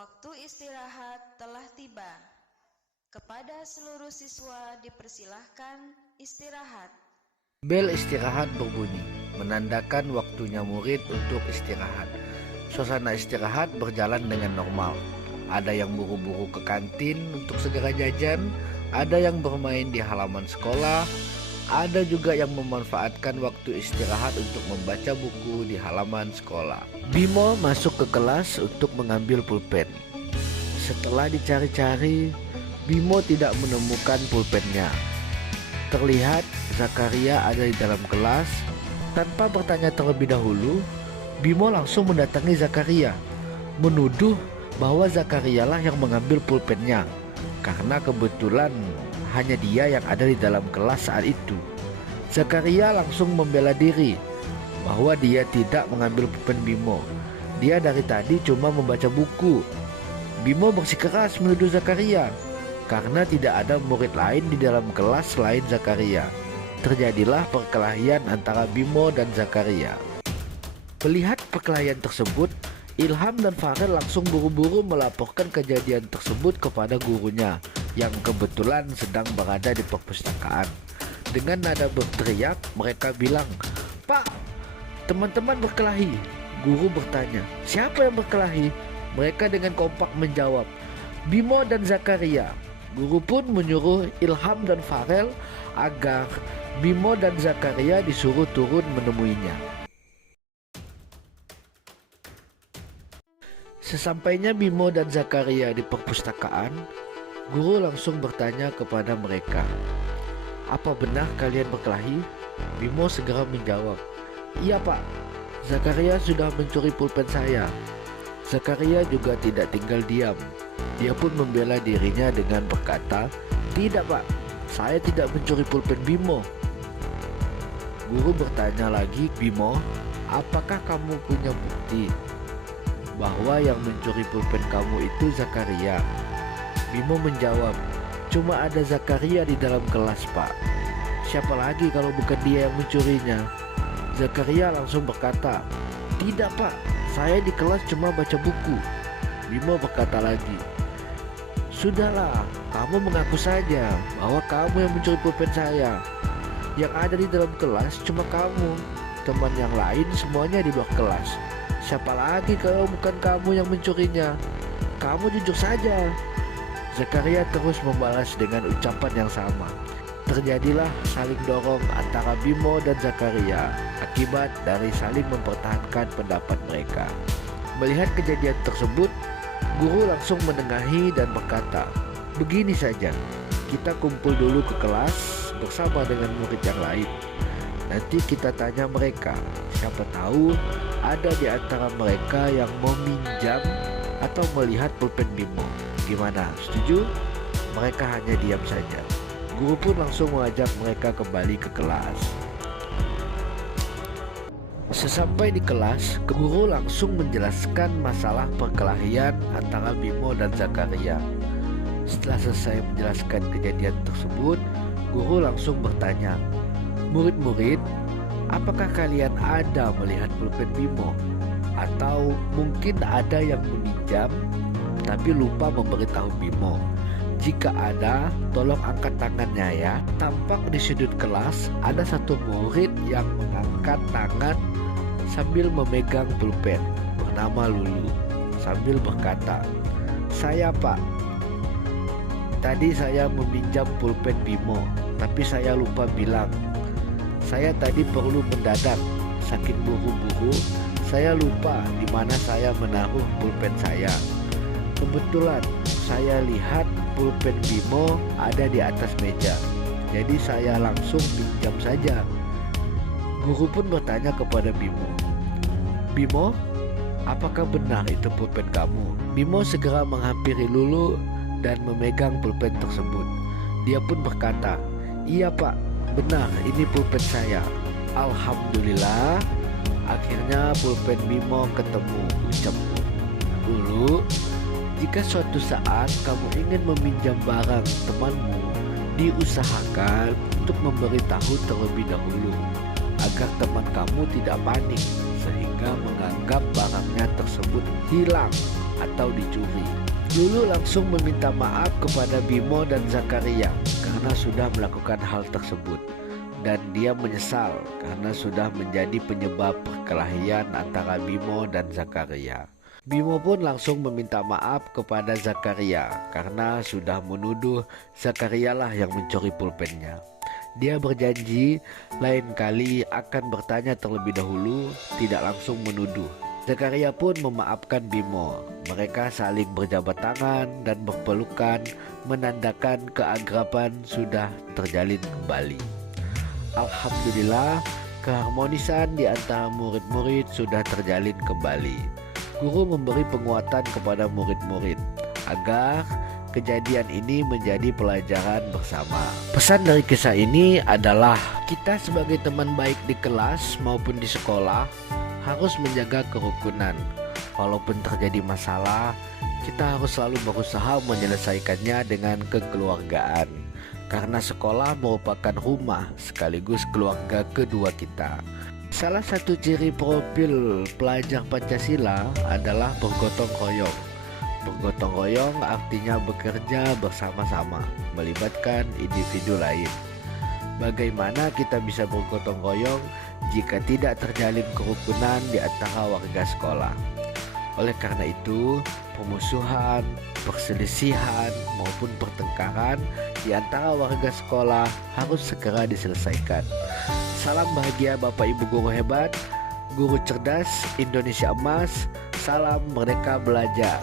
Waktu istirahat telah tiba. Kepada seluruh siswa dipersilahkan istirahat. Bel istirahat berbunyi, menandakan waktunya murid untuk istirahat. Suasana istirahat berjalan dengan normal. Ada yang buru-buru ke kantin untuk segera jajan, ada yang bermain di halaman sekolah, ada juga yang memanfaatkan waktu istirahat untuk membaca buku di halaman sekolah. Bimo masuk ke kelas untuk mengambil pulpen. Setelah dicari-cari, Bimo tidak menemukan pulpennya. Terlihat Zakaria ada di dalam kelas. Tanpa bertanya terlebih dahulu, Bimo langsung mendatangi Zakaria, menuduh bahwa Zakaria lah yang mengambil pulpennya, karena kebetulan hanya dia yang ada di dalam kelas saat itu. Zakaria langsung membela diri bahwa dia tidak mengambil pulpen Bimo. Dia dari tadi cuma membaca buku. Bimo bersikeras menuduh Zakaria karena tidak ada murid lain di dalam kelas selain Zakaria. Terjadilah perkelahian antara Bimo dan Zakaria. Melihat perkelahian tersebut, Ilham dan Farel langsung buru-buru melaporkan kejadian tersebut kepada gurunya yang kebetulan sedang berada di perpustakaan. Dengan nada berteriak, mereka bilang, "Pak, teman-teman berkelahi." Guru bertanya, "Siapa yang berkelahi?" Mereka dengan kompak menjawab, "Bimo dan Zakaria." Guru pun menyuruh Ilham dan Farel agar Bimo dan Zakaria disuruh turun menemuinya. Sesampainya Bimo dan Zakaria di perpustakaan, guru langsung bertanya kepada mereka, "Apa benar kalian berkelahi?" Bimo segera menjawab, "Iya Pak, Zakaria sudah mencuri pulpen saya." Zakaria juga tidak tinggal diam. Dia pun membela dirinya dengan berkata, "Tidak Pak, saya tidak mencuri pulpen Bimo." Guru bertanya lagi, "Bimo, apakah kamu punya bukti bahwa yang mencuri pulpen kamu itu Zakaria?" Bimo menjawab, "Cuma ada Zakaria di dalam kelas Pak. Siapa lagi kalau bukan dia yang mencurinya?" Zakaria langsung berkata, "Tidak Pak, saya di kelas cuma baca buku." Bimo berkata lagi, "Sudahlah, kamu mengaku saja bahwa kamu yang mencuri pulpen saya. Yang ada di dalam kelas cuma kamu. Teman yang lain semuanya di luar kelas. Siapa lagi kalau bukan kamu yang mencurinya? Kamu jujur saja." Zakaria terus membalas dengan ucapan yang sama. Terjadilah saling dorong antara Bimo dan Zakaria akibat dari saling mempertahankan pendapat mereka. Melihat kejadian tersebut, guru langsung menengahi dan berkata, "Begini saja, kita kumpul dulu ke kelas bersama dengan murid yang lain. Nanti kita tanya mereka, siapa tahu ada di antara mereka yang meminjam atau melihat pulpen Bimo. Gimana, setuju?" Mereka hanya diam saja. Guru pun langsung mengajak mereka kembali ke kelas. Sesampai di kelas, guru langsung menjelaskan masalah perkelahian antara Bimo dan Zakaria. Setelah selesai menjelaskan kejadian tersebut, guru langsung bertanya, "Murid-murid, apakah kalian ada melihat pulpen Bimo? Atau mungkin ada yang meminjam tapi lupa memberitahu Bimo? Jika ada, tolong angkat tangannya ya." Tampak di sudut kelas ada satu murid yang mengangkat tangan sambil memegang pulpen, bernama Lulu, sambil berkata, "Saya Pak, tadi saya meminjam pulpen Bimo, tapi saya lupa bilang. Saya tadi perlu mendadak, saking buru-buru, saya lupa di mana saya menaruh pulpen saya. Kebetulan saya lihat pulpen Bimo ada di atas meja, jadi saya langsung pinjam saja." Guru pun bertanya kepada Bimo, "Bimo, apakah benar itu pulpen kamu?" Bimo segera menghampiri Lulu dan memegang pulpen tersebut. Dia pun berkata, "Iya Pak, benar ini pulpen saya. Alhamdulillah, akhirnya pulpen Bimo ketemu," ucapku. "Lulu, jika suatu saat kamu ingin meminjam barang temanmu, diusahakan untuk memberitahu terlebih dahulu agar teman kamu tidak panik sehingga menganggap barangnya tersebut hilang atau dicuri. Lulu langsung meminta maaf kepada Bimo dan Zakaria karena sudah melakukan hal tersebut, dan dia menyesal karena sudah menjadi penyebab perkelahian antara Bimo dan Zakaria. Bimo pun langsung meminta maaf kepada Zakaria karena sudah menuduh Zakaria lah yang mencuri pulpennya. Dia berjanji lain kali akan bertanya terlebih dahulu, tidak langsung menuduh. Zakaria pun memaafkan Bimo. Mereka saling berjabat tangan dan berpelukan, menandakan keakraban sudah terjalin kembali. Alhamdulillah, keharmonisan di antara murid-murid sudah terjalin kembali. Guru memberi penguatan kepada murid-murid agar kejadian ini menjadi pelajaran bersama. Pesan dari kisah ini adalah kita sebagai teman baik di kelas maupun di sekolah harus menjaga kerukunan. Walaupun terjadi masalah, kita harus selalu berusaha menyelesaikannya dengan kekeluargaan. Karena sekolah merupakan rumah sekaligus keluarga kedua kita. Salah satu ciri profil pelajar Pancasila adalah bergotong royong. Bergotong royong artinya bekerja bersama-sama, melibatkan individu lain. Bagaimana kita bisa bergotong royong jika tidak terjalin kerukunan di antara warga sekolah? Oleh karena itu, permusuhan, perselisihan maupun pertengkaran di antara warga sekolah harus segera diselesaikan. Salam bahagia Bapak Ibu guru hebat, guru cerdas, Indonesia emas, salam merdeka belajar.